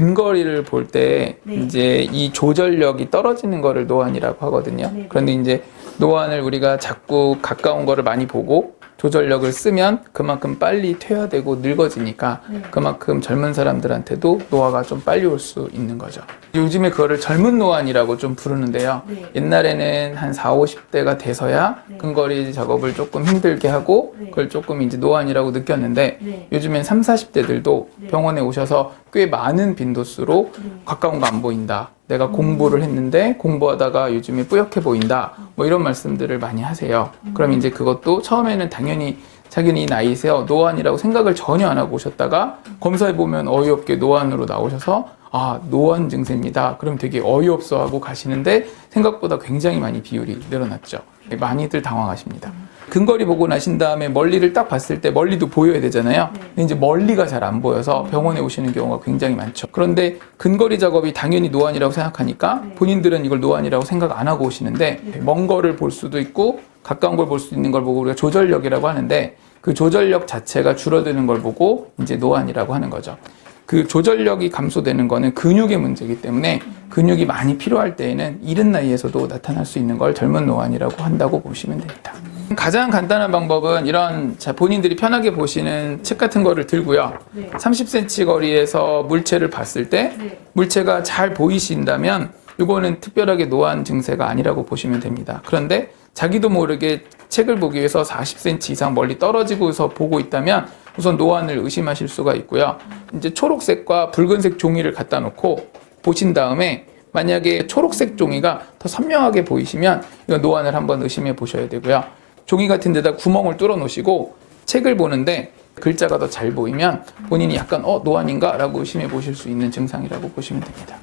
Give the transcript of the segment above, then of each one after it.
근거리를 볼 때 네. 이제 이 조절력이 떨어지는 거를 노안이라고 하거든요. 네. 그런데 이제 노안을 우리가 자꾸 가까운 거를 많이 보고 조절력을 쓰면 그만큼 빨리 퇴화되고 늙어지니까 네. 그만큼 젊은 사람들한테도 노화가 좀 빨리 올 수 있는 거죠. 요즘에 그거를 젊은 노안이라고 좀 부르는데요. 네. 옛날에는 한 40, 50대가 돼서야 네. 근거리 작업을 조금 힘들게 하고 네. 그걸 조금 이제 노안이라고 느꼈는데 네. 요즘엔 30, 40대들도 네. 병원에 오셔서 꽤 많은 빈도수로 네. 가까운 거 안 보인다. 내가 공부를 했는데 공부하다가 요즘에 뿌옇게 보인다. 뭐 이런 말씀들을 많이 하세요. 그럼 이제 그것도 처음에는 당연히 자기는 이 나이세요. 노안이라고 생각을 전혀 안 하고 오셨다가 검사해보면 어이없게 노안으로 나오셔서 아, 노안 증세입니다. 그럼 되게 어이없어 하고 가시는데 생각보다 굉장히 많이 비율이 늘어났죠. 많이들 당황하십니다. 근거리 보고 나신 다음에 멀리를 딱 봤을 때 멀리도 보여야 되잖아요. 근데 이제 멀리가 잘 안 보여서 병원에 오시는 경우가 굉장히 많죠. 그런데 근거리 작업이 당연히 노안이라고 생각하니까 본인들은 이걸 노안이라고 생각 안 하고 오시는데 먼 거를 볼 수도 있고 가까운 걸 볼 수 있는 걸 보고 우리가 조절력이라고 하는데 그 조절력 자체가 줄어드는 걸 보고 이제 노안이라고 하는 거죠. 그 조절력이 감소되는 거는 근육의 문제이기 때문에 근육이 많이 필요할 때에는 이른 나이에서도 나타날 수 있는 걸 젊은 노안이라고 한다고 보시면 됩니다. 가장 간단한 방법은 이런 본인들이 편하게 보시는 책 같은 거를 들고요. 네. 30cm 거리에서 물체를 봤을 때 네. 물체가 잘 보이신다면 이거는 특별하게 노안 증세가 아니라고 보시면 됩니다. 그런데 자기도 모르게 책을 보기 위해서 40cm 이상 멀리 떨어지고서 보고 있다면 우선 노안을 의심하실 수가 있고요. 이제 초록색과 붉은색 종이를 갖다 놓고 보신 다음에 만약에 초록색 종이가 더 선명하게 보이시면 이거 노안을 한번 의심해 보셔야 되고요. 종이 같은 데다 구멍을 뚫어 놓으시고 책을 보는데 글자가 더 잘 보이면 본인이 약간 노안인가? 라고 의심해 보실 수 있는 증상이라고 보시면 됩니다.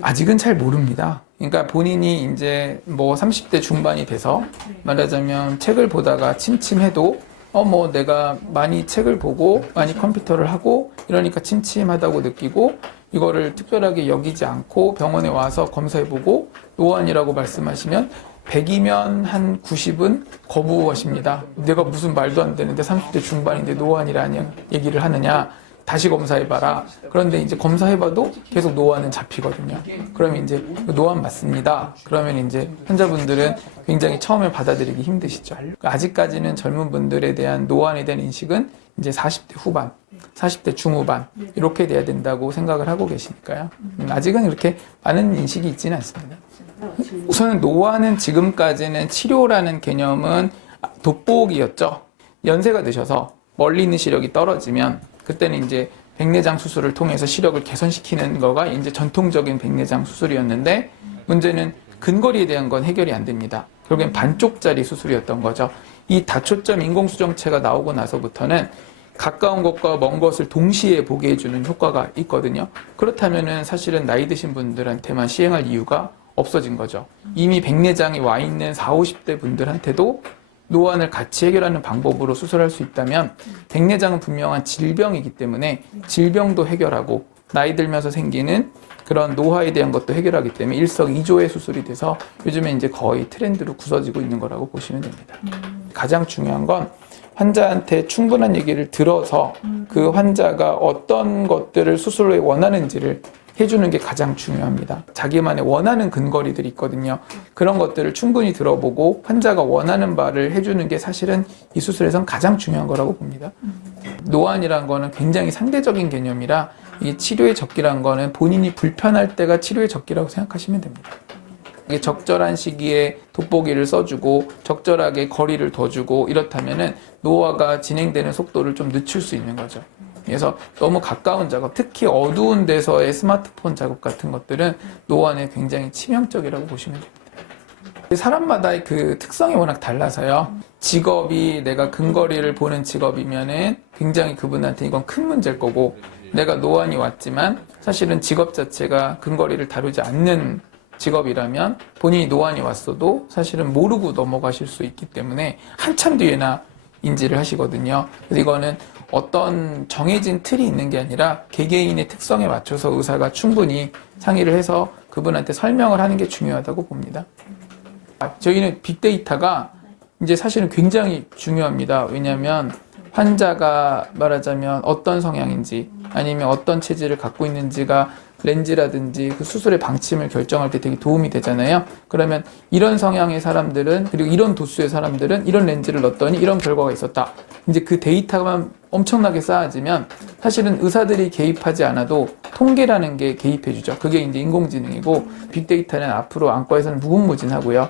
아직은 잘 모릅니다. 그러니까 본인이 이제 뭐 30대 중반이 돼서 말하자면 책을 보다가 침침해도 뭐 내가 많이 책을 보고 많이 컴퓨터를 하고 이러니까 침침하다고 느끼고 이거를 특별하게 여기지 않고 병원에 와서 검사해보고 노안이라고 말씀하시면 100이면 한 90은 거부하십니다. 내가 무슨 말도 안 되는데 30대 중반인데 노안이라는 얘기를 하느냐. 다시 검사해봐라. 그런데 이제 검사해봐도 계속 노안은 잡히거든요. 그러면 이제 노안 맞습니다. 그러면 이제 환자분들은 굉장히 처음에 받아들이기 힘드시죠. 아직까지는 젊은 분들에 대한 노안에 대한 인식은 이제 40대 후반, 40대 중후반 이렇게 돼야 된다고 생각을 하고 계시니까요. 아직은 이렇게 많은 인식이 있지는 않습니다. 우선은 노안은 지금까지는 치료라는 개념은 돋보기였죠. 연세가 드셔서 멀리 있는 시력이 떨어지면 그때는 이제 백내장 수술을 통해서 시력을 개선시키는 거가 이제 전통적인 백내장 수술이었는데 문제는 근거리에 대한 건 해결이 안 됩니다. 결국엔 반쪽짜리 수술이었던 거죠. 이 다초점 인공수정체가 나오고 나서부터는 가까운 것과 먼 것을 동시에 보게 해주는 효과가 있거든요. 그렇다면은 사실은 나이 드신 분들한테만 시행할 이유가 없어진 거죠. 이미 백내장이 와 있는 40, 50대 분들한테도 노안을 같이 해결하는 방법으로 수술할 수 있다면 백내장은 분명한 질병이기 때문에 질병도 해결하고 나이 들면서 생기는 그런 노화에 대한 것도 해결하기 때문에 일석이조의 수술이 돼서 요즘에 이제 거의 트렌드로 굳어지고 있는 거라고 보시면 됩니다. 가장 중요한 건 환자한테 충분한 얘기를 들어서 그 환자가 어떤 것들을 수술에 원하는지를 해주는 게 가장 중요합니다. 자기만의 원하는 근거리들이 있거든요. 그런 것들을 충분히 들어보고 환자가 원하는 바를 해주는 게 사실은 이 수술에선 가장 중요한 거라고 봅니다. 노안이라는 거는 굉장히 상대적인 개념이라 이 치료의 적기라는 거는 본인이 불편할 때가 치료의 적기라고 생각하시면 됩니다. 이게 적절한 시기에 돋보기를 써주고 적절하게 거리를 둬주고 이렇다면은 노화가 진행되는 속도를 좀 늦출 수 있는 거죠. 그래서 너무 가까운 작업, 특히 어두운 데서의 스마트폰 작업 같은 것들은 노안에 굉장히 치명적이라고 보시면 됩니다. 사람마다의 그 특성이 워낙 달라서요. 직업이 내가 근거리를 보는 직업이면은 굉장히 그분한테 이건 큰 문제일 거고 내가 노안이 왔지만 사실은 직업 자체가 근거리를 다루지 않는 직업이라면 본인이 노안이 왔어도 사실은 모르고 넘어가실 수 있기 때문에 한참 뒤에나 인지를 하시거든요. 그래서 이거는 어떤 정해진 틀이 있는 게 아니라 개개인의 특성에 맞춰서 의사가 충분히 상의를 해서 그분한테 설명을 하는 게 중요하다고 봅니다. 저희는 빅데이터가 이제 사실은 굉장히 중요합니다. 왜냐하면 환자가 말하자면 어떤 성향인지 아니면 어떤 체질을 갖고 있는지가 렌즈라든지 그 수술의 방침을 결정할 때 되게 도움이 되잖아요. 그러면 이런 성향의 사람들은 그리고 이런 도수의 사람들은 이런 렌즈를 넣었더니 이런 결과가 있었다. 이제 그 데이터만 엄청나게 쌓아지면 사실은 의사들이 개입하지 않아도 통계라는 게 개입해주죠. 그게 이제 인공지능이고 빅데이터는 앞으로 안과에서는 무궁무진하고요.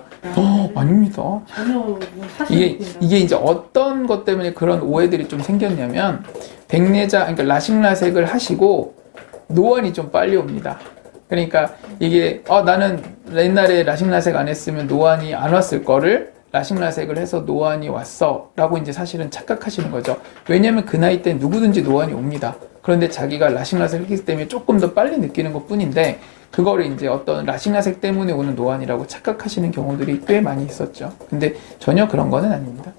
아닙니다. 전혀 사실 이게 이제 어떤 것 때문에 그런 오해들이 좀 생겼냐면 그러니까 라식라섹을 하시고 노안이 좀 빨리 옵니다. 그러니까 이게 나는 옛날에 라식라섹 안 했으면 노안이 안 왔을 거를 라식라섹을 해서 노안이 왔어 라고 이제 사실은 착각하시는 거죠. 왜냐면 그 나이 때 누구든지 노안이 옵니다. 그런데 자기가 라식라섹을 했기 때문에 조금 더 빨리 느끼는 것 뿐인데 그거를 이제 어떤 라식라섹 때문에 오는 노안이라고 착각하시는 경우들이 꽤 많이 있었죠. 근데 전혀 그런 거는 아닙니다.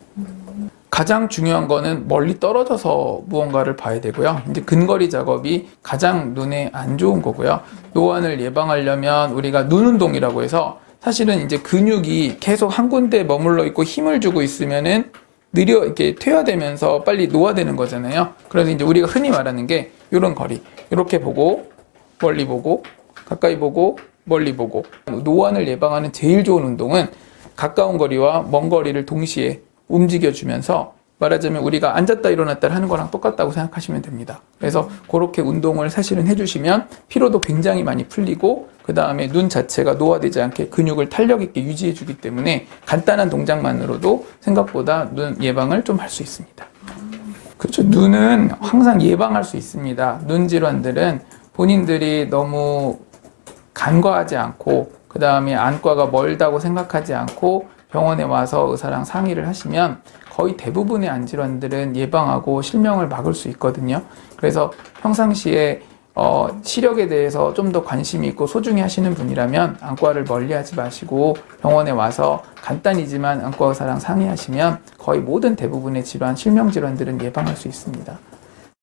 가장 중요한 거는 멀리 떨어져서 무언가를 봐야 되고요. 이제 근거리 작업이 가장 눈에 안 좋은 거고요. 노안을 예방하려면 우리가 눈 운동이라고 해서 사실은 이제 근육이 계속 한 군데에 머물러 있고 힘을 주고 있으면은 이렇게 퇴화되면서 빨리 노화되는 거잖아요. 그래서 이제 우리가 흔히 말하는 게 이런 거리. 이렇게 보고, 멀리 보고, 가까이 보고, 멀리 보고. 노안을 예방하는 제일 좋은 운동은 가까운 거리와 먼 거리를 동시에 움직여주면서 말하자면 우리가 앉았다 일어났다 하는 거랑 똑같다고 생각하시면 됩니다. 그래서 그렇게 운동을 사실은 해주시면 피로도 굉장히 많이 풀리고 그 다음에 눈 자체가 노화되지 않게 근육을 탄력 있게 유지해 주기 때문에 간단한 동작만으로도 생각보다 눈 예방을 좀 할 수 있습니다. 그렇죠. 눈은 항상 예방할 수 있습니다. 눈 질환들은 본인들이 너무 간과하지 않고 그 다음에 안과가 멀다고 생각하지 않고 병원에 와서 의사랑 상의를 하시면 거의 대부분의 안 질환들은 예방하고 실명을 막을 수 있거든요. 그래서 평상시에 시력에 대해서 좀 더 관심이 있고 소중히 하시는 분이라면 안과를 멀리하지 마시고 병원에 와서 간단히지만 안과 의사랑 상의하시면 거의 모든 대부분의 질환, 실명 질환들은 예방할 수 있습니다.